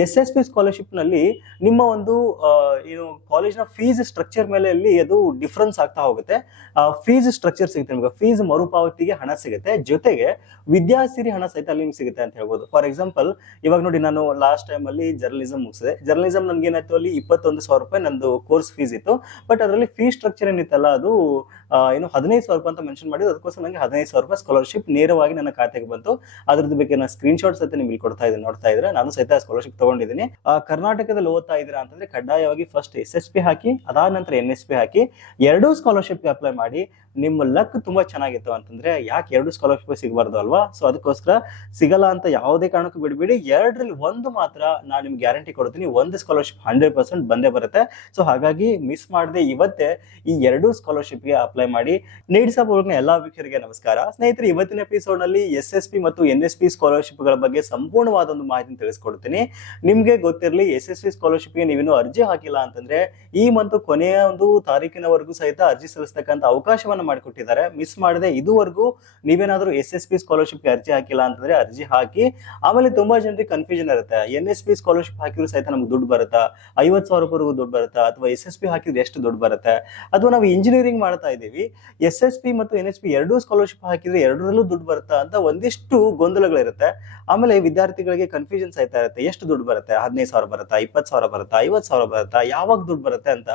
S S P ಸ್ಕಾಲರ್ಶಿಪ್ನಲ್ಲಿ ನಿಮ್ಮ ಒಂದು ಏನು ಕಾಲೇಜ್ನ ಫೀಸ್ ಸ್ಟ್ರಕ್ಚರ್ ಮೇಲೆ ಅಲ್ಲಿ ಅದು ಡಿಫ್ರೆನ್ಸ್ ಆಗ್ತಾ ಹೋಗುತ್ತೆ. ಫೀಸ್ ಸ್ಟ್ರಕ್ಚರ್ ಸಿಗುತ್ತೆ ನಿಮಗೆ. ಫೀಸ್ ಮರುಪಾವತಿಗೆ ಹಣ ಸಿಗುತ್ತೆ. ಜೊತೆಗೆ ವಿದ್ಯಾಸಿರಿ ಹಣ ಸಹಿತ ಅಲ್ಲಿ ನಿಮ್ಗೆ ಸಿಗುತ್ತೆ ಅಂತ ಹೇಳ್ಬೋದು. ಫಾರ್ ಎಕ್ಸಾಂಪಲ್ ಇವಾಗ ನೋಡಿ ನಾನು ಲಾಸ್ಟ್ ಟೈಮ್ ಅಲ್ಲಿ ಜರ್ನಲಿಸಮ್ ಮುಗಿಸಿದೆ. ಜರ್ನಲಿಸಮ್ ನನ್ಗೆ ಏನಾಯ್ತು ಅಲ್ಲಿ ಇಪ್ಪತ್ತೊಂದು ಸಾವಿರ ರೂಪಾಯಿ ನಂದು ಕೋರ್ಸ್ ಫೀಸ್ ಇತ್ತು. ಬಟ್ ಅದರಲ್ಲಿ ಫೀಸ್ ಸ್ಟ್ರಕ್ಚರ್ ಏನಿತ್ತಲ್ಲ, ಅದು ಏನು ಹದಿನೈದು ಸಾವಿರ ರೂಪಾಯಿ ಅಂತ ಮೆನ್ಷನ್ ಮಾಡಿದ್ರು. ಅದಕ್ಕೋಸ್ಕರ ನನಗೆ ಹದಿನೈದು ಸಾವಿರ ರೂಪಾಯಿ ಸ್ಕಾಲರ್ಶಿಪ್ ನೇರವಾಗಿ ನನ್ನ ಖಾತೆಗೆ ಬಂತು. ಅದ್ರದ್ದು ಬಗ್ಗೆ ನಾನು ಸ್ಕ್ರೀನ್ ಸಹಿತ ನಿಮ್ಗೆ ಕೊಡ್ತಾ ಇದ್ದೀನಿ. ನೋಡ್ತಾ ಇದ್ರೆ ನಾನು ಸಹಿತ ಸ್ಕಾಲರ್ಶಿಪ್ ತಗೊಂಡಿದ್ದೀನಿ. ಕರ್ನಾಟಕದಲ್ಲಿ ಓದ್ತಾ ಇದ್ದೀರಾ ಅಂತಂದ್ರೆ ಕಡ್ಡಾಯವಾಗಿ ಫಸ್ಟ್ ಎಸ್ ಎಸ್ ಹಾಕಿ, ಅದಾದ ನಂತರ ಎನ್ ಎಸ್ ಪಿ ಹಾಕಿ, ಎರಡೂ ಸ್ಕಾಲರ್ಶಿಪ್ಗೆ ಅಪ್ಲೈ ಮಾಡಿ ನಿಮ್ಮ ಲಕ್ ತುಂಬಾ ಚೆನ್ನಾಗಿತ್ತು ಅಂತಂದ್ರೆ ಯಾಕೆ ಎರಡು ಸ್ಕಾಲರ್ಶಿಪ್ ಸಿಗಬಾರ್ದು ಅಲ್ವಾ? ಸೊ ಅದಕ್ಕೋಸ್ಕರ ಸಿಗಲ್ಲ ಅಂತ ಯಾವುದೇ ಕಾರಣಕ್ಕೂ ಬಿಡಬೇಡಿ. ಎರಡರಲ್ಲಿ ಒಂದು ಮಾತ್ರ ನಾನು ನಿಮ್ಗೆ ಗ್ಯಾರಂಟಿ ಕೊಡ್ತೀನಿ. ಒಂದು ಸ್ಕಾಲರ್ಶಿಪ್ ಹಂಡ್ರೆಡ್ ಪರ್ಸೆಂಟ್ ಬಂದೇ ಬರುತ್ತೆ. ಸೊ ಹಾಗಾಗಿ ಮಿಸ್ ಮಾಡದೆ ಇವತ್ತೇ ಈ ಎರಡು ಸ್ಕಾಲರ್ಶಿಪ್ಗೆ ಅಪ್ಲೈ ಮಾಡಿ ನೀಡಿಸ ಎಲ್ಲಾ ವೀಕ್ಷಕರಿಗೆ ನಮಸ್ಕಾರ. ಸ್ನೇಹಿತರೆ, ಇವತ್ತಿನ ಎಪಿಸೋಡ್ನಲ್ಲಿ ಎಸ್ ಎಸ್ ಮತ್ತು ಎನ್ ಎಸ್ ಪಿ ಸ್ಕಾಲರ್ಶಿಪ್ಗಳ ಬಗ್ಗೆ ಸಂಪೂರ್ಣವಾದ ಒಂದು ಮಾಹಿತಿ ತಿಳಿಸ್ಕೊಡ್ತೀನಿ. ನಿಮ್ಗೆ ಗೊತ್ತಿರಲಿ ಎಸ್ ಎಸ್ ಪಿ ಸ್ಕಾಲರ್ಶಿಪ್ಗೆ ನೀವೇನು ಅರ್ಜಿ ಹಾಕಿಲ್ಲ ಅಂತಂದ್ರೆ ಈ ಮಂತ್ ಕೊನೆಯ ಒಂದು ತಾರೀಕಿನವರೆಗೂ ಸಹಿತ ಅರ್ಜಿ ಸಲ್ಲಿಸ್ತಕ್ಕಂಥ ಅವಕಾಶವನ್ನ ಮಾಡಿಕೊಟ್ಟಿದ್ದಾರೆ. ಮಿಸ್ ಮಾಡದೆ ಇದುವರೆಗೂ ನೀವೇನಾದ್ರೂ ಎಸ್ ಎಸ್ ಪಿ ಸ್ಕಾಲರ್ಶಿಪ್ಗೆ ಅರ್ಜಿ ಹಾಕಿಲ್ಲ ಅಂತಂದ್ರೆ ಅರ್ಜಿ ಹಾಕಿ, ಆಮೇಲೆ ತುಂಬಾ ಜನರಿಗೆ ಕನ್ಫ್ಯೂಷನ್ ಇರುತ್ತೆ. ಎನ್ ಎಸ್ ಪಿ ಸ್ಕಾಲರ್ಶಿಪ್ ಹಾಕಿದ್ರು ಸಹಿತ ನಮ್ಗೆ ದುಡ್ಡು ಬರುತ್ತಾ? ಐವತ್ತು ಸಾವಿರ ರೂಪಾಯಿಗೂ ದುಡ್ಡು ಬರುತ್ತಾ? ಅಥವಾ ಎಸ್ ಎಸ್ ಪಿ ಹಾಕಿದ್ರೆ ಎಷ್ಟು ದುಡ್ಡು ಬರುತ್ತೆ? ಅಥವಾ ನಾವು ಇಂಜಿನಿಯರಿಂಗ್ ಮಾಡ್ತಾ ಇದ್ದೀವಿ. ಎಸ್ ಎಸ್ ಪಿ ಮತ್ತು ಎನ್ ಎಸ್ ಪಿ ಎರಡೂ ಸ್ಕಾಲರ್ಶಿಪ್ ಹಾಕಿದ್ರೆ ಎರಡರಲ್ಲೂ ದುಡ್ಡು ಬರುತ್ತಾ ಅಂತ ಒಂದಿಷ್ಟು ಗೊಂದಲಗಳಿರುತ್ತೆ. ಆಮೇಲೆ ವಿದ್ಯಾರ್ಥಿಗಳಿಗೆ ಕನ್ಫ್ಯೂಷನ್ ಸಹಿತ ಇರುತ್ತೆ. ಎಷ್ಟು ದುಡ್ಡು ಬರುತ್ತೆ? ಹದಿನೈದು ಸಾವಿರ ಬರುತ್ತಾ? ಇಪ್ಪತ್ತು ಸಾವಿರ ಬರುತ್ತಾ? ಐವತ್ತು ಸಾವಿರ ಬರುತ್ತಾ? ಯಾವಾಗ ದುಡ್ಡು ಬರುತ್ತೆ ಅಂತ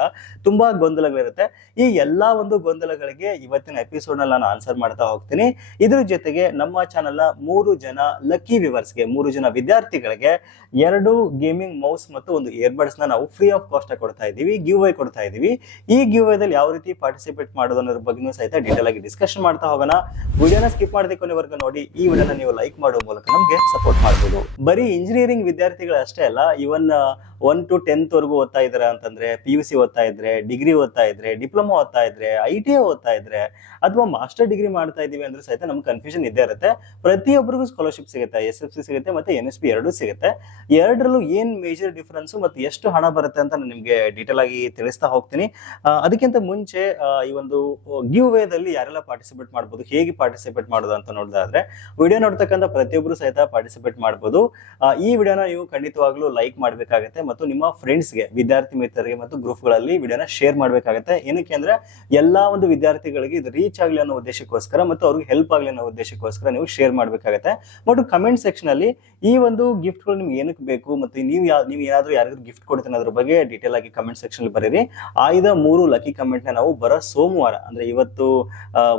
ತುಂಬಾ ಗೊಂದಲಗಳಿರುತ್ತೆ. ಈ ಎಲ್ಲಾ ಒಂದು ಗೊಂದಲಗಳಿಗೆ ಇವತ್ತಿನ ಎಪಿಸೋಡ್ನಲ್ಲಿ ನಾನು ಆನ್ಸರ್ ಮಾಡ್ತಾ ಹೋಗ್ತೀನಿ. ಇದ್ರ ಜೊತೆಗೆ ನಮ್ಮ ಚಾನಲ್ನ ಮೂರು ಜನ ಲಕ್ಕಿ ವಿವರ್ಸ್ಗೆ ಮೂರು ಜನ ವಿದ್ಯಾರ್ಥಿಗಳಿಗೆ ಎರಡು ಗೇಮಿಂಗ್ ಮೌಸ್ ಮತ್ತು ಒಂದು ಇಯರ್ಬಡ್ಸ್ನ ನಾವು ಫ್ರೀ ಆಫ್ ಕಾಸ್ಟ್ ಕೊಡ್ತಾ ಇದೀವಿ ಗಿವ್ ವೈ ಕೊಡ್ತಾ ಇದೀವಿ ಈ ಗಿವ್ ದಲ್ಲಿ ಯಾವ ರೀತಿ ಪಾರ್ಟಿಸಿಪೇಟ್ ಮಾಡೋದು ಅನ್ನೋದ್ರ ಬಗ್ಗೆ ಸಹಿತ ಡೀಟೇಲ್ ಆಗಿ ಡಿಸ್ಕಷನ್ ಮಾಡ್ತಾ ಹೋಗೋಣ. ವಿಡಿಯೋನ ಸ್ಕಿಪ್ ಮಾಡದೆ ಕೊನೆವರೆಗೂ ನೋಡಿ, ಈ ವಿಡಿಯೋನ ನೀವು ಲೈಕ್ ಮಾಡೋ ಮೂಲಕ ನಮಗೆ ಸಪೋರ್ಟ್ ಮಾಡಬಹುದು ಬರೀ ಇಂಜಿನಿಯರಿಂಗ್ ವಿದ್ಯಾರ್ಥಿಗಳು ಅಷ್ಟೇ ಅಲ್ಲ ಇವನ್ ಒನ್ ಟು ಟೆಂತ್ ವರೆಗೂ ಓದ್ತಾ ಇದ್ರ ಅಂತಂದ್ರೆ ಪಿ ಯು ಸಿ ಓದ್ತಾ ಇದ್ರೆ ಡಿಗ್ರಿ ಓದ್ತಾ ಇದ್ರೆ ಡಿಪ್ಲೊಮಾ ಓದ್ತಾ ಇದ್ರೆ ಐ ಟಿ ಐ ಓದ್ತಾ ಇದ್ರೆ ಅಥವಾ ಮಾಸ್ಟರ್ ಡಿಗ್ರಿ ಮಾಡ್ತಾ ಇದೀವಿ ಅಂದ್ರೆ ಸಹಿತ ನಮ್ಗೆ ಕನ್ಫ್ಯೂಷನ್ ಇದ್ದೇ ಇರುತ್ತೆ. ಪ್ರತಿಯೊಬ್ಬರಿಗೂ ಸ್ಕಾಲರ್ಶಿಪ್ ಸಿಗುತ್ತೆ ಎಸ್ ಎಫ್ ಸಿ ಸಿಗುತ್ತೆ ಮತ್ತೆ ಎನ್ ಎಸ್ ಪಿ ಎರಡೂ ಸಿಗುತ್ತೆ. ಎರಡರಲ್ಲೂ ಏನ್ ಮೇಜರ್ ಡಿಫ್ರೆನ್ಸ್ ಮತ್ತೆ ಎಷ್ಟು ಹಣ ಬರುತ್ತೆ ಅಂತ ನಾನು ನಿಮ್ಗೆ ಡೀಟೇಲ್ ಆಗಿ ತಿಳಿಸ್ತಾ ಹೋಗ್ತೀನಿ. ಅದಕ್ಕಿಂತ ಮುಂಚೆ ಈ ಒಂದು ಗಿವ್ ವೇದಲ್ಲಿ ಯಾರೆಲ್ಲ ಪಾರ್ಟಿಸಿಪೇಟ್ ಮಾಡಬಹುದು ಹೇಗೆ ಪಾರ್ಟಿಸಿಪೇಟ್ ಮಾಡೋದು ಅಂತ ನೋಡೋದಾದ್ರೆ ವಿಡಿಯೋ ನೋಡ್ತಕ್ಕಂಥ ಪ್ರತಿಯೊಬ್ಬರು ಸಹಿತ ಪಾರ್ಟಿಸಿಪೇಟ್ ಮಾಡಬಹುದು ಈ ವಿಡಿಯೋನ ನೀವು ಖಂಡಿತವಾಗ್ಲೂ ಲೈಕ್ ಮಾಡಬೇಕಾಗತ್ತೆ ಮತ್ತು ನಿಮ್ಮ ಫ್ರೆಂಡ್ಸ್ಗೆ ವಿದ್ಯಾರ್ಥಿ ಮಿತ್ರರಿಗೆ ಮತ್ತು ಗ್ರೂಪ್ಗಳಲ್ಲಿ ವಿಡಿಯೋನ ಶೇರ್ ಮಾಡಬೇಕಾಗತ್ತೆ. ಏನಕ್ಕೆ ಅಂದ್ರೆ, ಎಲ್ಲಾ ಒಂದು ವಿದ್ಯಾರ್ಥಿಗಳಿಗೆ ಇದು ರೀಚ್ ಆಗಲಿ ಅನ್ನೋ ಉದ್ದೇಶಕ್ಕೋಸ್ಕರ ಮತ್ತು ಅವ್ರಿಗೆ ಹೆಲ್ಪ್ ಆಗಲಿ ಅನ್ನೋ ಉದ್ದೇಶಕ್ಕೋಸ್ಕರ ನೀವು ಶೇರ್ ಮಾಡಬೇಕಾಗತ್ತೆ. ಬಟ್ ಕಮೆಂಟ್ ಸೆಕ್ಷನ್ ಅಲ್ಲಿ ಈ ಒಂದು ಗಿಫ್ಟ್ಗಳು ನಿಮ್ಗೆ ಏನಕ್ಕೆ ಬೇಕು ಮತ್ತು ನೀವು ನೀವು ಏನಾದರೂ ಯಾರಿಗಾದ್ರು ಗಿಫ್ಟ್ ಕೊಡ್ತೀನಿ ಅದ್ರ ಬಗ್ಗೆ ಡೀಟೇಲ್ ಆಗಿ ಕಮೆಂಟ್ ಸೆಕ್ಷನ್ ಬರೀರಿ. ಆಯ್ದ ಮೂರು ಲಕ್ಕಿ ಕಮೆಂಟ್ನ ನಾವು ಬರೋ ಸೋಮವಾರ, ಅಂದ್ರೆ ಇವತ್ತು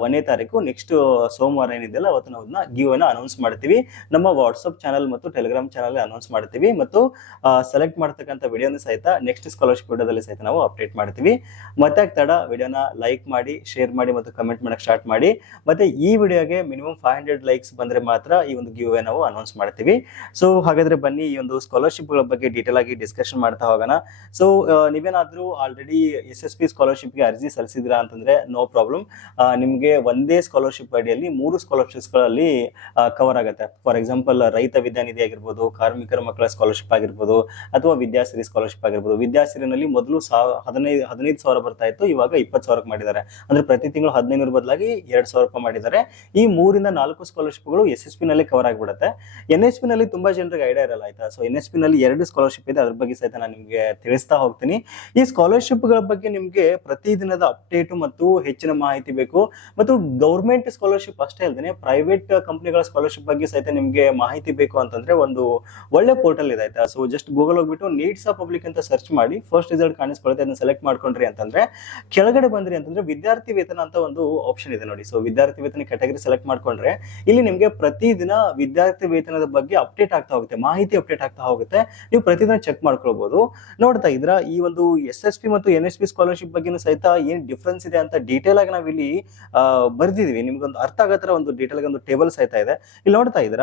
ಒಂದೇ ಒಂದನೇ ತಾರೀಕು ನೆಕ್ಸ್ಟ್ ಸೋಮವಾರ ಏನಿದೆಯಲ್ಲ, ಅವತ್ತು ನಾವು ಅದನ್ನ ಗಿವ್ ಅನ್ನ ಅನೌನ್ಸ್ ಮಾಡ್ತೀವಿ. ನಮ್ಮ ವಾಟ್ಸಪ್ ಚಾನಲ್ ಮತ್ತು ಟೆಲಿಗ್ರಾಮ್ ಚಾನಲ್ ಅನೌನ್ಸ್ ಮಾಡ್ತೀವಿ ಮತ್ತು ಸೆಲೆಕ್ಟ್ ಮಾಡ್ತಕ್ಕಂಥ ವಿಡಿಯೋನ ಸಹಿತ ನೆಕ್ಸ್ಟ್ ಸ್ಕಾಲರ್ಶಿಪ್ ವಿಡಿಯೋದಲ್ಲಿ ಸಹಿತ ನಾವು ಅಪ್ಡೇಟ್ ಮಾಡ್ತೀವಿ. ಮತ್ತೆ ತಡ ವಿಡಿಯೋನ ಲೈಕ್ ಮಾಡಿ ಶೇರ್ ಮಾಡಿ. ಮತ್ತು ಕಮೆಂಟ್ ಮಾಡಕ್ ಸ್ಟಾರ್ಟ್ ಮಾಡಿ. ಮತ್ತೆ ಈ ವಿಡಿಯೋಗೆ ಮಿನಿಮಮ್ ಫೈವ್ ಹಂಡ್ರೆಡ್ ಲೈಕ್ಸ್ ಬಂದ್ರೆ ಮಾತ್ರ ಈ ಒಂದು ಗಿವ್ ನಾವು ಅನೌನ್ಸ್ ಮಾಡ್ತೀವಿ. ಸೊ ಹಾಗಾದ್ರೆ ಬನ್ನಿ ಈ ಒಂದು ಸ್ಕಾಲರ್ಶಿಪ್ಗಳ ಬಗ್ಗೆ ಡೀಟೇಲ್ ಆಗಿ ಡಿಸ್ಕಷನ್ ಮಾಡ್ತಾ ಹೋಗೋಣ. ಸೊ ನೀವೇನಾದ್ರೂ ಆಲ್ರೆಡಿ ಎಸ್ ಎಸ್ ಪಿ ಸ್ಕಾಲರ್ಶಿಪ್ಗೆ ಅರ್ಜಿ ಸಲ್ಲಿಸಿದ್ರಾ ಅಂತಂದ್ರೆ ನೋ ಪ್ರಾಬ್ಲಮ್ ನಿಮಗೆ ಒಂದೇ ಸ್ಕಾಲರ್ಶಿಪ್ ಅಡಿಯಲ್ಲಿ ಮೂರು ಸ್ಕಾಲರ್ಶಿಪ್ಸ್ಗಳಲ್ಲಿ ಕವರ್ ಆಗುತ್ತೆ. ಫಾರ್ ಎಕ್ಸಾಂಪಲ್ ರೈತ ವಿದ್ಯಾನಿಧಿ ಆಗಿರ್ಬೋದು, ಕಾರ್ಮಿಕರ ಮಕ್ಕಳ ಸ್ಕಾಲರ್ಶಿಪ್ ಆಗಿರ್ಬೋದು, ಅಥವಾ ವಿದ್ಯಾಸಿರಿ ಸ್ಕಾಲರ್ಶಿಪ್ ಆಗಿರ್ಬೋದು. ವಿದ್ಯಾಸಿರಿನಲ್ಲಿ ಮೊದಲು ಸಾವ ಹದಿನೈದು ಹದಿನೈದು ಸಾವಿರ ಬರ್ತಾ ಇತ್ತು, ಇವಾಗ ಇಪ್ಪತ್ತು ಸಾವಿರಕ್ಕೆ ಮಾಡಿದ್ದಾರೆ. ಅಂದ್ರೆ ಪ್ರತಿ ತಿಂಗಳು ಹದಿನೈದು ಬದಲಾಗಿ ಎರಡ್ ಸಾವಿರ ರೂಪಾಯಿ ಮಾಡಿದ್ದಾರೆ. ಈ ಮೂರಿಂದ ನಾಲ್ಕು ಸ್ಕಾಲರ್ಶಿಪ್ಗಳು ಎಸ್ ಎಸ್ ಪಿ ನಲ್ಲಿ ಕವರ್ ಆಗಿಬಿಡುತ್ತೆ. ಎನ್ ಎಸ್ ಪಿ ನಲ್ಲಿ ತುಂಬಾ ಜನರಿಗೆ ಐಡಿಯಾ ಇರಲ್ಲ, ಆಯ್ತಾ? ಸೊ ಎನ್ ಎಸ್ ಪಿ ನಲ್ಲಿ ಎರಡು ಸ್ಕಾಲರ್ಶಿಪ್ ಇದೆ. ಅದ್ರ ಬಗ್ಗೆ ಸಹಿತ ನಾನು ನಿಮಗೆ ತಿಳಿಸ್ತಾ ಹೋಗ್ತೀನಿ. ಈ ಸ್ಕಾಲರ್ಶಿಪ್ಗಳ ಬಗ್ಗೆ ನಿಮಗೆ ಪ್ರತಿದಿನದ ಅಪ್ಡೇಟ್ ಮತ್ತು ಹೆಚ್ಚಿನ ಮಾಹಿತಿ ಬೇಕು. ಮತ್ತು ಗೌರ್ಮೆಂಟ್ ಸ್ಕಾಲರ್ಶಿಪ್ ಅಷ್ಟೇ ಅಲ್ಲದೆ ಪ್ರೈವೇಟ್ ಕಂಪನಿಗಳ ಸ್ಕಾಲರ್ಶಿಪ್ ಬಗ್ಗೆ ಸಹಿತ ನಿಮಗೆ ಮಾಹಿತಿ ಬೇಕು ಅಂತಂದ್ರೆ ಒಂದು ಒಳ್ಳೆ ಪೋರ್ಟಲ್ ಇದೆ, ಆಯ್ತಾ? ಸೊ ಜಸ್ಟ್ ಗೂಗಲ್ ಹೋಗ್ಬಿಟ್ಟು ನೀಡ್ಸ್ ಆಫ್ ಪಬ್ಲಿಕ್ ಅಂತ ಸರ್ಚ್ ಮಾಡಿ ಫಸ್ಟ್ ರಿಸಲ್ಟ್ ಕಾಣಿಸ್ಕೊಳ್ಳುತ್ತೆ, ಅದನ್ನ ಸೆಲೆಕ್ಟ್ ಮಾಡ್ಕೊಂಡ್ರಿ ಅಂತಂದ್ರೆ, ಕೆಳಗಡೆ ಬಂದ್ರಿ ಅಂತಂದ್ರೆ ವಿದ್ಯಾರ್ಥಿ ವೇತನ ಅಂತ ಒಂದು ಆಪ್ಷನ್ ಇದೆ ನೋಡಿ. ಸೊ ವಿದ್ಯಾರ್ಥಿ ವೇತನ ಕ್ಯಾಟಗರಿ ಸೆಲೆಕ್ಟ್ ಮಾಡ್ಕೊಂಡ್ರೆ ಇಲ್ಲಿ ನಿಮಗೆ ಪ್ರತಿದಿನ ವಿದ್ಯಾರ್ಥಿ ವೇತನದ ಬಗ್ಗೆ ಅಪ್ಡೇಟ್ ಆಗ್ತಾ ಹೋಗುತ್ತೆ. ಮಾಹಿತಿ ಅಪ್ಡೇಟ್ ಆಗ್ತಾ ಹೋಗುತ್ತೆ. ನೀವು ಪ್ರತಿದಿನ ಚೆಕ್ ಮಾಡ್ಕೊಳ್ಬಹುದು ನೋಡ್ತಾ ಇದ್ರ ಈ ಒಂದು ಎಸ್ ಎಸ್ ಪಿ ಮತ್ತು ಎನ್ ಎಸ್ ಪಿ ಸ್ಕಾಲರ್ಶಿಪ್ ಬಗ್ಗೆ ಸಹಿತ ಏನ್ ಡಿಫ್ರೆನ್ಸ್ ಇದೆ ಅಂತ ಡೀಟೇಲ್ ಆಗಿ ನಾವಿಲ್ಲಿ ಬರ್ದಿದೀವಿ ನಿಮ್ಗೊಂದು ಅರ್ಥ ಆಗೋ ತರ ಒಂದು ಡೀಟೇಲ್ ಆಗಿ ಒಂದು ಟೇಬಲ್ ಸಹಿತ ಇದೆ. ಇಲ್ಲಿ ನೋಡ್ತಾ ಇದ್ರ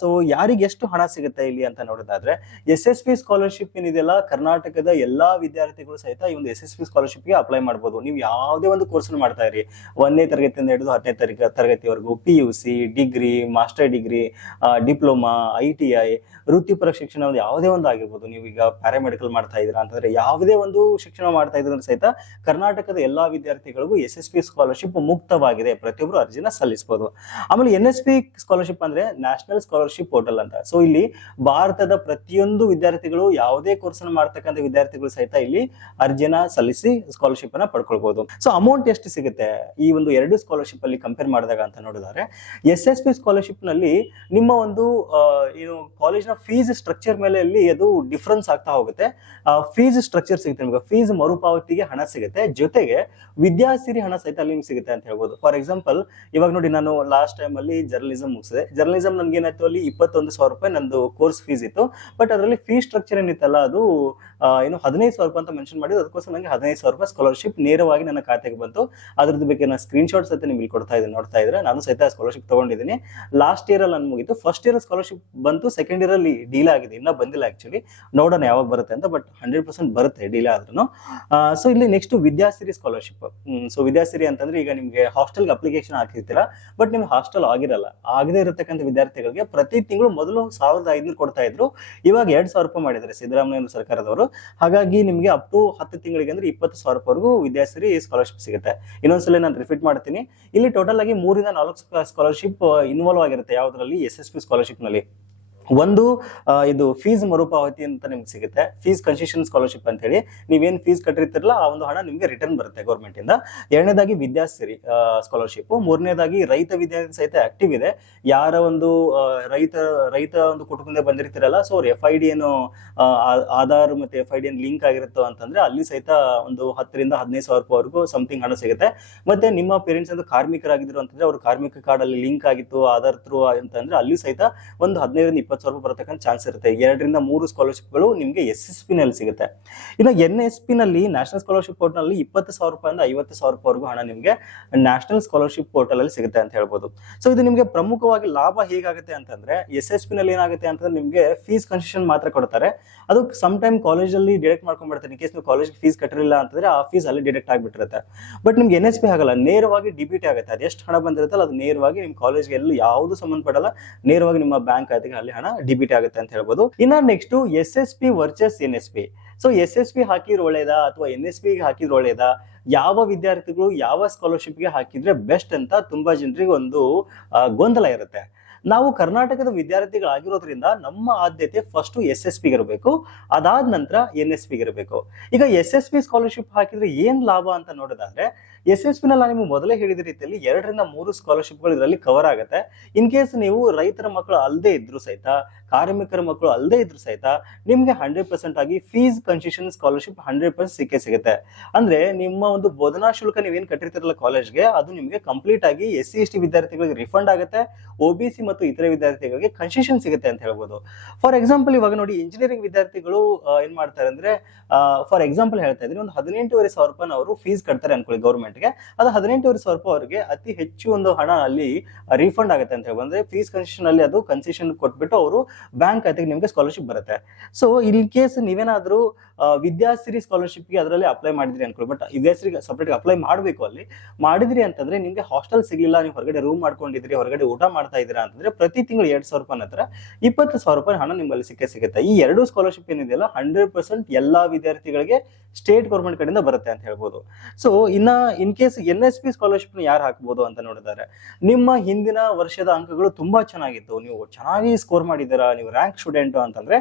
ಸೊ ಯಾರಿಗೆ ಎಷ್ಟು ಹಣ ಸಿಗುತ್ತೆ ಇಲ್ಲಿ ಅಂತ ನೋಡೋದಾದ್ರೆ ಎಸ್ ಎಸ್ ಪಿ ಸ್ಕಾಲರ್ಶಿಪ್ ಏನಿದೆಯಲ್ಲ ಕರ್ನಾಟಕದ ಎಲ್ಲಾ ವಿದ್ಯಾರ್ಥಿಗಳು ಸಹಿತ ಈ ಒಂದು ಎಸ್ ಎಸ್ ಪಿ ಸ್ಕಾಲರ್ಶಿಪ್ಗೆ ಅಪ್ಲೈ ಮಾಡಬಹುದು ನೀವು ಯಾವುದೇ ಒಂದು ಕೋರ್ಸ್ ಮಾಡ್ತಾ ಇರಿ. ಒಂದನೇ ತರಗತಿಯಿಂದ ಹಿಡಿದು ಹತ್ತನೇ ತರಗ, ತರಗತಿವರೆಗೂ P U C degree master degree diploma I T I ವೃತ್ತಿಪರ ಶಿಕ್ಷಣ ಒಂದು ಯಾವುದೇ ಒಂದು ಆಗಿರ್ಬೋದು. ನೀವು ಈಗ ಪ್ಯಾರಾಮೆಡಿಕಲ್ ಮಾಡ್ತಾ ಇದ್ದೀರಾ ಅಂತಂದ್ರೆ ಯಾವುದೇ ಒಂದು ಶಿಕ್ಷಣ ಮಾಡ್ತಾ ಇದ್ರೆ ಸಹಿತ ಕರ್ನಾಟಕದ ಎಲ್ಲಾ ವಿದ್ಯಾರ್ಥಿಗಳಿಗೂ ಎಸ್ ಎಸ್ ಪಿ ಸ್ಕಾಲರ್ಶಿಪ್ ಮುಕ್ತವಾಗಿದೆ. ಪ್ರತಿಯೊಬ್ಬರು ಅರ್ಜಿನ ಸಲ್ಲಿಸಬಹುದು ಆಮೇಲೆ ಎನ್ ಎಸ್ ಪಿ ಸ್ಕಾಲರ್ಶಿಪ್ ಅಂದ್ರೆ ನ್ಯಾಷನಲ್ ಸ್ಕಾಲರ್ಶಿಪ್ ಪೋರ್ಟಲ್ ಅಂತ. ಸೊ ಇಲ್ಲಿ ಭಾರತದ ಪ್ರತಿಯೊಂದು ವಿದ್ಯಾರ್ಥಿಗಳು ಯಾವುದೇ ಕೋರ್ಸ್ ಅನ್ನು ಮಾಡ್ತಕ್ಕಂಥ ವಿದ್ಯಾರ್ಥಿಗಳು ಸಹಿತ ಇಲ್ಲಿ ಅರ್ಜಿನ ಸಲ್ಲಿಸಿ ಸ್ಕಾಲರ್ಶಿಪ್ ಅನ್ನ ಪಡ್ಕೊಳ್ಬಹುದು ಸೊ ಅಮೌಂಟ್ ಎಷ್ಟು ಸಿಗುತ್ತೆ? ಈ ಒಂದು ಎರಡು ಸ್ಕಾಲರ್ಶಿಪ್ ಅಲ್ಲಿ ಕಂಪೇರ್ ಮಾಡಿದಾಗ ಅಂತ ನೋಡಿದ್ರೆ ಎಸ್ ಎಸ್ ಪಿ ಸ್ಕಾಲರ್ಶಿಪ್ನಲ್ಲಿ ನಿಮ್ಮ ಒಂದು ಏನು ಏನು ನ ಫೀಸ್ ಸ್ಟ್ರಕ್ಚರ್ ಮೇಲೆ ಅಲ್ಲಿ ಅದು ಡಿಫ್ರೆನ್ಸ್ ಆಗ್ತಾ ಹೋಗುತ್ತೆ. ಫೀಸ್ ಸ್ಟ್ರಕ್ಚರ್ ಸಿಗುತ್ತೆ ನಿಮಗೆ. ಫೀಸ್ ಮರುಪಾವತಿಗೆ ಹಣ ಸಿಗುತ್ತೆ. ಜೊತೆಗೆ ವಿದ್ಯಾಸಿರಿ ಹಣ ಸಹಿತ ಅಲ್ಲಿ ನಿಮ್ಗೆ ಸಿಗುತ್ತೆ ಅಂತ ಹೇಳ್ಬೋದು. ಫಾರ್ ಎಕ್ಸಾಂಪಲ್ ಇವಾಗ ನೋಡಿ ನಾನು ಲಾಸ್ಟ್ ಟೈಮ್ ಅಲ್ಲಿ ಜರ್ನಲಿಸಂ ಮುಗಿಸಿದೆ. ಜರ್ನಲಿಸಂ ನನ್ಗೆ ಅಲ್ಲಿ ಇಪ್ಪತ್ತೊಂದು ಸಾವಿರ ರೂಪಾಯಿ ನಂದು ಕೋರ್ಸ್ ಫೀಸ್ ಇತ್ತು. ಬಟ್ ಅದರಲ್ಲಿ ಫೀಸ್ ಸ್ಟ್ರಕ್ಚರ್ ಏನಿತ್ತಲ್ಲ ಅದು ಏನು ಹದಿನೈದು ಸಾವಿರ ರೂಪಾಯಿ ಅಂತ ಮೆನ್ಷನ್ ಮಾಡಿದ್ರು. ಅದಕ್ಕೋಸ್ಕರ ನನಗೆ ಹದಿನೈದು ಸಾವಿರ ರೂಪಾಯಿ ಸ್ಕಾಲರ್ಶಿಪ್ ನೇರವಾಗಿ ನನ್ನ ಖಾತೆಗೆ ಬಂತು. ಅದ್ರದ್ದು ಬಗ್ಗೆ ನಾನು ಸ್ಕ್ರೀನ್ ಶಾಟ್ ಸಹಿತ ನಿಮ್ಗೆ ಕೊಡ್ತಾ ಇದ್ದೀನಿ, ನೋಡ್ತಾ ಇದ್ರೆ. ನಾನು ಸಹಿತ ಸ್ಕಾಲರ್ಶಿಪ್ ತಗೊಂಡಿದ್ದೀನಿ. ಲಾಸ್ಟ್ ಇಯರ್ ಅಲ್ಲಿ ನಾನು ಮುಗಿತು. ಫಸ್ಟ್ ಇಯರ್ ಸ್ಕಾಲರ್ಶಿಪ್ ಬಂತು. ಸೆಕೆಂಡ್ ಇಯರ್ ಅಲ್ಲಿ ಡೀಲ್ ಆಗಿದೆ. ಇನ್ನೂ ಬಂದಿಲ್ಲ ಆಕ್ಚುಲಿ ನೋಡೋಣ ಯಾವಾಗ ಬರುತ್ತೆ ಅಂತ ಬಟ್ ಹಂಡ್ರೆಡ್ ಪರ್ಸೆಂಟ್ ಬರುತ್ತೆ ಡೀಲ್ ಆದ್ರೂ ಸೊ ಇಲ್ಲಿ next Vidyasiri scholarship so Vidyasiri ಅಂತಂದ್ರೆ ಈಗ ನಿಮಗೆ ಹಾಸ್ಟೆಲ್ಗೆ ಅಪ್ಲಿಕೇಶನ್ ಹಾಕಿರ್ತೀರಾ ಬಟ್ ನಿಮ್ಗೆ ಹಾಸ್ಟೆಲ್ ಆಗಿರಲ್ಲ. ಆಗದೇ ಇರತಕ್ಕಂಥ ವಿದ್ಯಾರ್ಥಿಗಳಿಗೆ ಪ್ರತಿ ತಿಂಗಳು ಮೊದಲು ಸಾವಿರದ ಐದುನೂರು ಕೊಡ್ತಾ ಇದ್ರು. ಇವಾಗ ಎರಡ್ ಸಾವಿರ ರೂಪಾಯಿ ಮಾಡಿದ್ದಾರೆ ಸಿದ್ದರಾಮಯ್ಯ ಸರ್ಕಾರದವರು. ಹಾಗಾಗಿ ನಿಮಗೆ ಅಪ್ ಟು ಹತ್ತು ತಿಂಗಳಿಗೆ ಅಂದ್ರೆ ಇಪ್ಪತ್ತು ಸಾವಿರ ರೂಪಾಯಿವರೆಗೂ ವಿದ್ಯಾರ್ಥಿ ಸ್ಕಾಲರ್ಶಿಪ್ ಸಿಗುತ್ತೆ. ಇನ್ನೊಂದ್ಸಲ ನಾನು ರಿಪೀಟ್ ಮಾಡ್ತೀನಿ. ಇಲ್ಲಿ ಟೋಟಲ್ ಆಗಿ ಮೂರಿಂದ ನಾಲ್ಕು ಸ್ಕಾಲರ್ಶಿಪ್ ಇನ್ವಾಲ್ವ್ ಆಗಿರುತ್ತೆ ಯಾವ್ದ್ರಲ್ಲಿ? ಎಸ್ ಎಸ್ ಪಿ ಸ್ಕಾಲರ್ಶಿಪ್ನಲ್ಲಿ. ಒಂದು ಇದು ಫೀಸ್ ಮರುಪಾವತಿ ಅಂತ ನಿಮ್ಗೆ ಸಿಗುತ್ತೆ. ಫೀಸ್ ಕನ್ಸೆಷನ್ ಸ್ಕಾಲರ್ಶಿಪ್ ಅಂತ ಹೇಳಿ ನೀವೇನ್ ಫೀಸ್ ಕಟ್ಟಿರ್ತಿರಲ್ಲ, ಆ ಒಂದು ಹಣ ನಿಮ್ಗೆ ರಿಟರ್ನ್ ಬರುತ್ತೆ ಗೌರ್ಮೆಂಟ್ ಇಂದ. ಎರಡನೇದಾಗಿ ವಿದ್ಯಾಸಿರಿ ಸ್ಕಾಲರ್ಶಿಪ್ ಮೂರನೇದಾಗಿ ರೈತ ವಿದ್ಯಾರ್ಥಿ ಸಹಿತ ಆಕ್ಟಿವ್ ಇದೆ. ಯಾರ ಒಂದು ರೈತ ರೈತ ಒಂದು ಕುಟುಂಬದಿಂದ ಬಂದಿರ್ತಿರಲ್ಲ ಸೊ ಅವ್ರ ಎಫ್ ಐ ಡಿ ಏನು ಆಧಾರ್ ಮತ್ತೆ ಎಫ್ ಐ ಡಿ ಲಿಂಕ್ ಆಗಿರುತ್ತೋ ಅಂತಂದ್ರೆ ಅಲ್ಲಿ ಸಹಿತ ಒಂದು ಹತ್ತರಿಂದ ಹದಿನೈದು ಸಾವಿರ ರೂಪಾಯಿವರೆಗೂ ಸಮಥಿಂಗ್ ಹಣ ಸಿಗುತ್ತೆ. ಮತ್ತೆ ನಿಮ್ಮ ಪೇರೆಂಟ್ಸ್ ಒಂದು ಕಾರ್ಮಿಕರಾಗಿದ್ರು ಅಂತಂದ್ರೆ, ಅವ್ರ ಕಾರ್ಮಿಕ ಕಾರ್ಡ್ ಅಲ್ಲಿ ಲಿಂಕ್ ಆಗಿತ್ತು, ಆಧಾರ್ ಥ್ರೂ ಅಂತಂದ್ರೆ ಅಲ್ಲಿ ಸಹಿತ ಒಂದು ಹದಿನೈದರಿಂದ ಇಪ್ಪತ್ತು ಬರತಕ್ಕಂಥ ಚಾನ್ಸ್ ಇರುತ್ತೆ. ಎರಡರಿಂದ ಮೂರು ಸ್ಕಾಲರ್ಶಿಪ್ಗಳು ನಿಮಗೆ ಎಸ್ ಎಸ್ ಪಿ ನಲ್ಲಿ ಸಿಗುತ್ತೆ. ಇನ್ನು ಎನ್ ಎಸ್ ಪಿ ನಲ್ಲಿ ನ್ಯಾಷನಲ್ ಸ್ಕಾಲರ್ಶಿಪ್ ಪೋರ್ಟಲ್ನಲ್ಲಿ ಇಪ್ಪತ್ತು ಸಾವಿರ ರೂಪಾಯಿಂದ ಐವತ್ತು ಸಾವಿರ ರೂಪಾಯಿವರೆಗೂ ಹಣ ನಿಮಗೆ ನ್ಯಾಷನಲ್ ಸ್ಕಾಲರ್ಶಿಪ್ ಪೋರ್ಟಲ್ ಅಲ್ಲಿ ಸಿಗುತ್ತೆ ಅಂತ ಹೇಳ್ಬೋದು. ಸೊ ಇದು ನಿಮಗೆ ಪ್ರಮುಖವಾಗಿ ಲಾಭ ಹೇಗಾಗುತ್ತೆ ಅಂತಂದ್ರೆ ಎಸ್ ಎಸ್ ಪಿ ನಲ್ಲಿ ಏನಾಗುತ್ತೆ ಅಂತಂದ್ರೆ ನಿಮಗೆ ಫೀಸ್ ಕನ್ಸೆಷನ್ ಮಾತ್ರ ಕೊಡ್ತಾರೆ. ಅದು ಸಮ್ ಟೈಮ್ ಕಾಲೇಜಲ್ಲಿ ಡಿಡೆಕ್ಟ್ ಮಾಡ್ಕೊಂಡ್ಬಿಡ್ತಾರೆ. ಇನ್ ಕೇಸ್ ನೀವು ಕಾಲೇಜ್ ಫೀಸ್ ಕಟ್ಟಿರಲಿಲ್ಲ ಅಂತಂದ್ರೆ ಆ ಫೀಸ್ ಅಲ್ಲಿ ಡಿಡೆಕ್ಟ್ ಆಗಿಬಿಟ್ಟಿರುತ್ತೆ. ಬಟ್ ನಿಮ್ಗೆ ಎನ್ ಎಸ್ ಪಿ ಆಗಲ್ಲ. ನೇರವಾಗಿ ಡಿಬಿಟಿ ಆಗುತ್ತೆ. ಅದು ಎಷ್ಟು ಹಣ ಬಂದಿರುತ್ತಲ್ಲ, ಅದು ನೇರವಾಗಿ ನಿಮ್ಮ ಕಾಲೇಜ್ಗೆ ಎಲ್ಲೂ ಯಾವುದು ಸಂಬಂಧಪಡಲ್ಲ. ನೇರವಾಗಿ ನಿಮ್ಮ ಬ್ಯಾಂಕ್ ಖಾತೆಗೆ ಅಲ್ಲಿ ಹಣ ಡಿಬಿಟಿ ಆಗುತ್ತೆ ಅಂತ ಹೇಳ್ಬೋದು. ಇನ್ನ next S S P versus N S P so S S P ಹಾಕಿದ್ರೆ ಒಳ್ಳೇದಾ ಅಥವಾ ಎನ್ ಎಸ್ ಪಿ ಹಾಕಿದ್ರೆ ಒಳ್ಳೇದಾ? ಯಾವ ವಿದ್ಯಾರ್ಥಿಗಳು ಯಾವ ಸ್ಕಾಲರ್ಶಿಪ್ಗೆ ಹಾಕಿದ್ರೆ ಬೆಸ್ಟ್ ಅಂತ ತುಂಬಾ ಜನರಿಗೆ ಒಂದು ಗೊಂದಲ ಇರುತ್ತೆ. ನಾವು ಕರ್ನಾಟಕದ ವಿದ್ಯಾರ್ಥಿಗಳಾಗಿರೋದ್ರಿಂದ ನಮ್ಮ ಆದ್ಯತೆ ಫಸ್ಟ್ ಎಸ್ ಎಸ್ ಪಿಗೆ ಇರಬೇಕು. ಅದಾದ ನಂತರ ಎನ್ ಎಸ್ ಪಿಗೆ ಇರಬೇಕು. ಈಗ ಎಸ್ ಎಸ್ ಪಿ ಸ್ಕಾಲರ್ಶಿಪ್ ಹಾಕಿದ್ರೆ ಏನ್ ಲಾಭ ಅಂತ ನೋಡೋದಾದ್ರೆ ಎಸ್ ಎಸ್ ಪಿ ನಲ್ಲಿ ನಾನು ನಿಮ್ಗೆ ಮೊದಲೇ ಹೇಳಿದ ರೀತಿಯಲ್ಲಿ ಎರಡರಿಂದ ಮೂರು ಸ್ಕಾಲರ್ಶಿಪ್ಗಳು ಇದರಲ್ಲಿ ಕವರ್ ಆಗುತ್ತೆ. ಇನ್ ಕೇಸ್ ನೀವು ರೈತರ ಮಕ್ಕಳು ಅಲ್ಲದೆ ಇದ್ರು ಸಹಿತ, ಕಾರ್ಮಿಕರ ಮಕ್ಕಳು ಅಲ್ಲದೆ ಇದ್ರು ಸಹಿತ, ನಿಮ್ಗೆ ಹಂಡ್ರೆಡ್ ಪರ್ಸೆಂಟ್ ಆಗಿ fees concession scholarship hundred percent ಸಿಕ್ಕೇ ಸಿಗುತ್ತೆ. ಅಂದ್ರೆ ನಿಮ್ಮ ಒಂದು ಬೋಧನಾ ಶುಲ್ಕ ನೀವೇನ್ ಕಟ್ಟಿರ್ತಿರಲ್ಲ ಕಾಲೇಜ್ಗೆ ಅದು ನಿಮಗೆ ಕಂಪ್ಲೀಟ್ ಆಗಿ ಎಸ್ ಸಿ ಎಸ್ ಟಿ ವಿದ್ಯಾರ್ಥಿಗಳಿಗೆ ರಿಫಂಡ್ ಆಗುತ್ತೆ. ಒ ಬಿ ಸಿ ಮತ್ತು ಇತರೆ ವಿದ್ಯಾರ್ಥಿಗಳಿಗೆ ಕನ್ಸೆಷನ್ ಸಿಗುತ್ತೆ ಅಂತ ಹೇಳ್ಬೋದು. ಫಾರ್ ಎಕ್ಸಾಂಪಲ್ ಇವಾಗ ನೋಡಿ ಇಂಜಿನಿಯರಿಂಗ್ ವಿದ್ಯಾರ್ಥಿಗಳು ಏನ್ ಮಾಡ್ತಾರೆ ಅಂದ್ರೆ ಫಾರ್ ಎಕ್ಸಾಂಪಲ್ ಹೇಳ್ತಾ ಇದ್ರೆ ಒಂದು ಹದಿನೆಂಟುವರೆ ಸಾವಿರ ರೂಪಾಯಿ ಅವರು ಫೀಸ್ ಕಟ್ತಾರೆ ಅನ್ಕೊಳ್ಳಿ ಗೌರ್ಮೆಂಟ್ಗೆ ಅದು ಹದಿನೆಂಟೂವರೆ ಸಾವಿರ ರೂಪಾಯಿ ಅವರಿಗೆ ಅತಿ ಹೆಚ್ಚು ಒಂದು ಹಣ ಅಲ್ಲಿ ರೀಫಂಡ್ ಆಗುತ್ತೆ ಅಂತ ಹೇಳ್ಬೋದು. ಅಂದ್ರೆ ಫೀಸ್ ಕನ್ಸೆಷನ್ ಅಲ್ಲಿ ಅದು ಕನ್ಸೆಷನ್ ಕೊಟ್ಬಿಟ್ಟು ಅವರು ಬ್ಯಾಂಕ್ ಖಾತೆಗೆ ನಿಮಗೆ ಸ್ಕಾಲರ್ಶಿಪ್ ಬರುತ್ತೆ. ಸೊ ಇನ್ ಕೇಸ್ ನೀವೇನಾದ್ರೂ ವಿದ್ಯಾಸಿರಿ ಸ್ಕಾಲರ್ಶಿಪ್ ಸ್ಕಾಲರ್ಶಿಪ್ಗೆ ಅದರಲ್ಲಿ ಅಪ್ಲೈ ಮಾಡಿದ್ರಿ ಅನ್ಕೊಳ್ಳಿ. ಬಟ್ ವಿದ್ಯಾಸಿರಿ ಸಪ್ರೇಟ್ ಅಪ್ಲೈ ಮಾಡಬೇಕು ಅಲ್ಲಿ. ಮಾಡಿದ್ರಿ ಅಂತಂದ್ರೆ ನಿಮ್ಗೆ ಹಾಸ್ಟೆಲ್ ಸಿಗಲಿಲ್ಲ, ನೀವು ಹೊರಗಡೆ ರೂಮ್ ಮಾಡ್ಕೊಂಡಿದ್ರಿ, ಹೊರಗಡೆ ಊಟ ಮಾಡ್ತಾ ಇದ್ದೀರಾ ಅಂತಂದ್ರೆ ಪ್ರತಿ ತಿಂಗಳು ಎರಡ್ ಸಾವಿರ ರೂಪಾಯಿ ಹತ್ರ ಇಪ್ಪತ್ತು ಸಾವಿರ ರೂಪಾಯಿ ಹಣ ನಿಮ್ಮಲ್ಲಿ ಸಿಕ್ಕೇ ಸಿಗುತ್ತೆ. ಈ ಎರಡು ಸ್ಕಾಲರ್ಶಿಪ್ ಏನಿದೆಯಲ್ಲ ಹಂಡ್ರೆಡ್ ಪರ್ಸೆಂಟ್ ಎಲ್ಲಾ ವಿದ್ಯಾರ್ಥಿಗಳಿಗೆ ಸ್ಟೇಟ್ ಗೌರ್ಮೆಂಟ್ ಕಡೆಯಿಂದ ಬರುತ್ತೆ ಅಂತ ಹೇಳ್ಬೋದು. ಸೊ ಇನ್ನ in case N S P scholarship ಯಾರು ಹಾಕ್ಬೋದು ಅಂತ ನೋಡಿದ್ದಾರೆ ನಿಮ್ಮ ಹಿಂದಿನ ವರ್ಷದ ಅಂಕಗಳು ತುಂಬಾ ಚೆನ್ನಾಗಿತ್ತು. ನೀವು ಚೆನ್ನಾಗಿ ಸ್ಕೋರ್ ಮಾಡಿದ್ದೀರಾ, ನೀವು ರ್ಯಾಂಕ್ ಸ್ಟೂಡೆಂಟ್ ಅಂತಂದ್ರೆ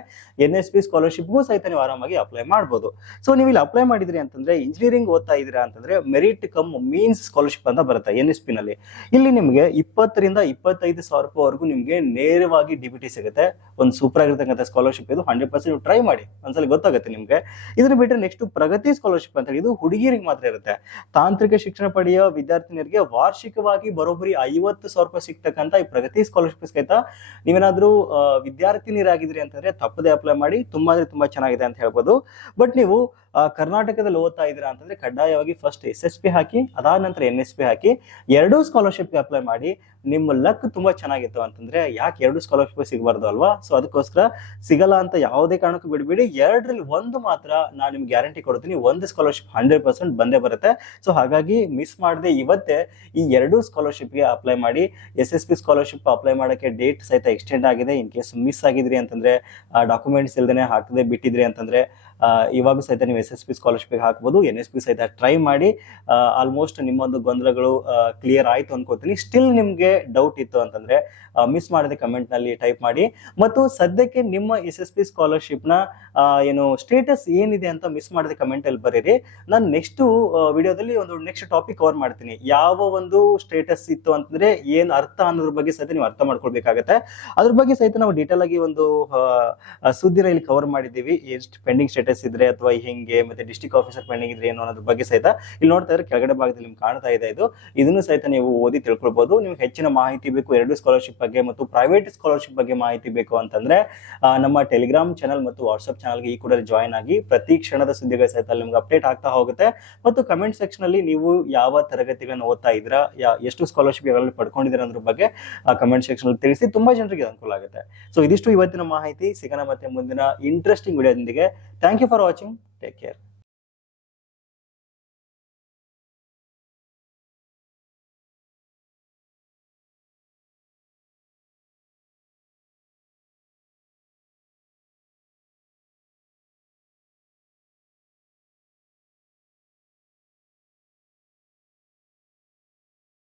ಎನ್ ಎಸ್ ಪಿ ಸ್ಕಾಲರ್ಶಿಪ್ಗೂ ಸಹಿತ ನೀವು ಆರಾಮಾಗಿ ಅಪ್ಲೈ ಮಾಡ್ಬೋದು. ಸೊ ನೀವು ಇಲ್ಲಿ ಅಪ್ಲೈ ಮಾಡಿದ್ರಿ ಅಂತಂದ್ರೆ ಇಂಜಿನಿಯರಿಂಗ್ ಓದ್ತಾ ಇದ್ದೀರಾ ಅಂತಂದ್ರೆ ಮೆರಿಟ್ ಕಮ್ ಮೀನ್ಸ್ ಸ್ಕಾಲರ್ಶಿಪ್ ಅಂತ ಬರುತ್ತೆ ಎನ್ ಎಸ್ ಪಿ ನಲ್ಲಿ. ಇಲ್ಲಿ ನಿಮಗೆ ಇಪ್ಪತ್ತರಿಂದ ಇಪ್ಪತ್ತೈದು ಸಾವಿರ ರೂಪಾಯಿವರೆಗೂ ನಿಮಗೆ ನೇರವಾಗಿ ಡಿಬಿಟಿ ಸಿಗುತ್ತೆ. ಒಂದು ಸೂಪರ್ ಆಗಿರ್ತಕ್ಕಂಥ ಸ್ಕಾಲರ್ಶಿಪ್ ಇದು ಹಂಡ್ರೆಡ್ ಪರ್ಸೆಂಟ್ ನೀವು ಟ್ರೈ ಮಾಡಿ. ಒಂದ್ಸಲ ಗೊತ್ತಾಗುತ್ತೆ ನಿಮಗೆ. ಇದನ್ನ ಬಿಟ್ಟರೆ ನೆಕ್ಸ್ಟ್ ಪ್ರಗತಿ ಸ್ಕಾಲರ್ಶಿಪ್ ಅಂತ ಹೇಳಿ ಇದು ಹುಡುಗಿಯರಿಗೆ ಮಾತ್ರ ಇರುತ್ತೆ. ತಾಂತ್ರಿಕ ಶಿಕ್ಷಣ ಪಡೆಯುವ ವಿದ್ಯಾರ್ಥಿನಿಯರಿಗೆ ವಾರ್ಷಿಕವಾಗಿ ಬರೋಬ್ಬರಿ ಐವತ್ತು ಸಾವಿರ ರೂಪಾಯಿ ಸಿಗ್ತಕ್ಕಂಥ ಈ ಪ್ರಗತಿ ಸ್ಕಾಲರ್ಶಿಪ್ ಸಹಿತ ನೀವೇನಾದ್ರೂ ವಿದ್ಯಾರ್ಥಿನಿಯರಾಗಿದ್ರಿ ಅಂತಂದ್ರೆ ತಪ್ಪದೇ ಅಪ್ಲೈ ಮಾಡಿ. ತುಂಬಾ ಅಂದ್ರೆ ತುಂಬಾ ಚೆನ್ನಾಗಿದೆ ಅಂತ ಹೇಳ್ಬೋದು. ಬಟ್ ನೀವು ಕರ್ನಾಟಕದಲ್ಲಿ ಓದ್ತಾ ಇದ್ದೀರಾ ಅಂತಂದ್ರೆ ಕಡ್ಡಾಯವಾಗಿ ಫಸ್ಟ್ ಎಸ್ ಎಸ್ ಪಿ ಹಾಕಿ ಅದಾದ ನಂತರ ಎನ್ ಎಸ್ ಪಿ ಹಾಕಿ, ಎರಡೂ ಸ್ಕಾಲರ್ಶಿಪ್ಗೆ ಅಪ್ಲೈ ಮಾಡಿ. ನಿಮ್ಮ ಲಕ್ ತುಂಬಾ ಚೆನ್ನಾಗಿತ್ತು. ಅಂತಂದ್ರೆ ಯಾಕೆ ಎರಡು ಸ್ಕಾಲರ್ಶಿಪ್ ಸಿಗಬಾರ್ದು ಅಲ್ವಾ? ಸೊ ಅದಕ್ಕೋಸ್ಕರ ಸಿಗಲ್ಲ ಅಂತ ಯಾವುದೇ ಕಾರಣಕ್ಕೂ ಬಿಡಬೇಡಿ. ಎರಡರಲ್ಲಿ ಒಂದು ಮಾತ್ರ ನಾನು ನಿಮ್ಗೆ ಗ್ಯಾರಂಟಿ ಕೊಡ್ತೀನಿ. ಒಂದು ಸ್ಕಾಲರ್ಶಿಪ್ ಹಂಡ್ರೆಡ್ ಪರ್ಸೆಂಟ್ ಬಂದೇ ಬರುತ್ತೆ. ಸೊ ಹಾಗಾಗಿ ಮಿಸ್ ಮಾಡದೆ ಇವತ್ತೇ ಈ ಎರಡೂ ಸ್ಕಾಲರ್ಶಿಪ್ಗೆ ಅಪ್ಲೈ ಮಾಡಿ S S P scholarship apply ಮಾಡೋಕ್ಕೆ ಡೇಟ್ ಸಹಿತ ಎಕ್ಸ್ಟೆಂಡ್ ಆಗಿದೆ. ಇನ್ ಕೇಸ್ ಮಿಸ್ ಆಗಿದ್ರಿ ಅಂತಂದ್ರೆ ಡಾಕ್ಯುಮೆಂಟ್ಸ್ ಇಲ್ದೇನೆ ಹಾಕದೆ ಬಿಟ್ಟಿದ್ರಿ ಅಂತಂದ್ರೆ ಇವಾಗ ಸಹಿತ ನೀವು ಎಸ್ ಎಸ್ ಪಿ ಸ್ಕಾಲರ್ಶಿಪ್ಗೆ ಹಾಕ್ಬೋದು. ಎನ್ ಎಸ್ ಪಿ ಸಹಿತ ಟ್ರೈ ಮಾಡಿ ಆಲ್ಮೋಸ್ಟ್ ನಿಮ್ಮೊಂದು ಗೊಂದಲಗಳು ಕ್ಲಿಯರ್ ಆಯ್ತು ಅನ್ಕೋತೀನಿ. ಸ್ಟಿಲ್ ನಿಮ್ಗೆ ಡೌಟ್ ಇತ್ತು ಅಂತಂದ್ರೆ ಮಿಸ್ ಮಾಡದೆ ಕಮೆಂಟ್ನಲ್ಲಿ ಟೈಪ್ ಮಾಡಿ. ಮತ್ತು ಸದ್ಯಕ್ಕೆ ನಿಮ್ಮ ಎಸ್ ಎಸ್ ಪಿ ಸ್ಕಾಲರ್ಶಿಪ್ನ ಆ, ಏನು ಸ್ಟೇಟಸ್ ಏನಿದೆ ಅಂತ ಮಿಸ್ ಮಾಡದೆ ಕಮೆಂಟ್ ಅಲ್ಲಿ ಬರೀರಿ. ನಾನು ನೆಕ್ಸ್ಟ್ ವಿಡಿಯೋದಲ್ಲಿ ಒಂದು ನೆಕ್ಸ್ಟ್ ಟಾಪಿಕ್ ಕವರ್ ಮಾಡ್ತೀನಿ. ಯಾವ ಒಂದು ಸ್ಟೇಟಸ್ ಇತ್ತು ಅಂತಂದ್ರೆ ಏನ್ ಅರ್ಥ ಅನ್ನೋದ್ರ ಬಗ್ಗೆ ಸಹಿತ ನೀವು ಅರ್ಥ ಮಾಡ್ಕೊಳ್ಬೇಕಾಗತ್ತೆ. ಅದ್ರ ಬಗ್ಗೆ ಸಹಿತ ನಾವು ಡೀಟೇಲ್ ಆಗಿ ಒಂದು ಸುದ್ದಿನ ಇಲ್ಲಿ ಕವರ್ ಮಾಡಿದ್ದೀವಿ. ಎಷ್ಟು ಪೆಂಡಿಂಗ್ ಸ್ಟೇಟಸ್ ಇದ್ರೆ ಅಥವಾ ಹಿಂಗೆ ಮತ್ತೆ ಡಿಸ್ಟಿಕ್ ಆಫೀಸರ್ ಪೆಂಡಿಂಗ್ ಇದ್ರೆ ಏನು ಅನ್ನೋದ್ರ ಬಗ್ಗೆ ಸಹಿತ ಇಲ್ಲಿ ನೋಡ್ತಾ ಇದ್ರೆ ಕೆಳಗಡೆ ಭಾಗದಲ್ಲಿ ನಿಮ್ಗೆ ಕಾಣ್ತಾ ಇದೆ ಇದು. ಇದನ್ನು ಸಹಿತ ನೀವು ಓದಿ ತಿಳ್ಕೊಳ್ಬಹುದು ನಿಮ್ಗೆ ಹೆಚ್ಚಿನ ಮಾಹಿತಿ ಬೇಕು ಎರಡು ಸ್ಕಾಲರ್ಶಿಪ್ ಬಗ್ಗೆ ಮತ್ತು ಪ್ರೈವೇಟ್ ಸ್ಕಾಲರ್ಶಿಪ್ ಬಗ್ಗೆ ಮಾಹಿತಿ ಬೇಕು ಅಂತಂದ್ರೆ ನಮ್ಮ ಟೆಲಿಗ್ರಾಮ್ ಚಾನಲ್ ಮತ್ತು ವಾಟ್ಸ್ಆಪ್ ಚಾನಲ್ಗೆ ಈ ಕೂಡ ಜಾಯ್ನ್ ಆಗಿ ಪ್ರತಿ ಕ್ಷಣದ ಸುದ್ದಿಗಳ ಸಹಿತ ನಿಮ್ಗೆ ಅಪ್ಡೇಟ್ ಆಗ್ತಾ ಹೋಗುತ್ತೆ. ಮತ್ತು ಕಮೆಂಟ್ ಸೆಕ್ಷನ್ ಅಲ್ಲಿ ನೀವು ಯಾವ ತರಗತಿಗಳನ್ನು ಓದ್ತಾ ಇದ್ದೀರಾ ಎಷ್ಟು ಸ್ಕಾಲರ್ಶಿಪ್ ಯಾವಾಗಲೂ ಪಡ್ಕೊಂಡಿದ್ದೀರಾ ಅದ್ರ ಬಗ್ಗೆ ಕಮೆಂಟ್ ಸೆಕ್ಷನ್ ಅಲ್ಲಿ ತಿಳಿಸಿ ತುಂಬಾ ಜನರಿಗೆ ಅನುಕೂಲ ಆಗುತ್ತೆ. ಸೊ ಇದಿಷ್ಟು ಇವತ್ತಿನ ಮಾಹಿತಿ. ಸಿಗೋಣ ಮತ್ತೆ ಮುಂದಿನ interesting ವಿಡಿಯೋದೊಂದಿಗೆ thank you for watching take care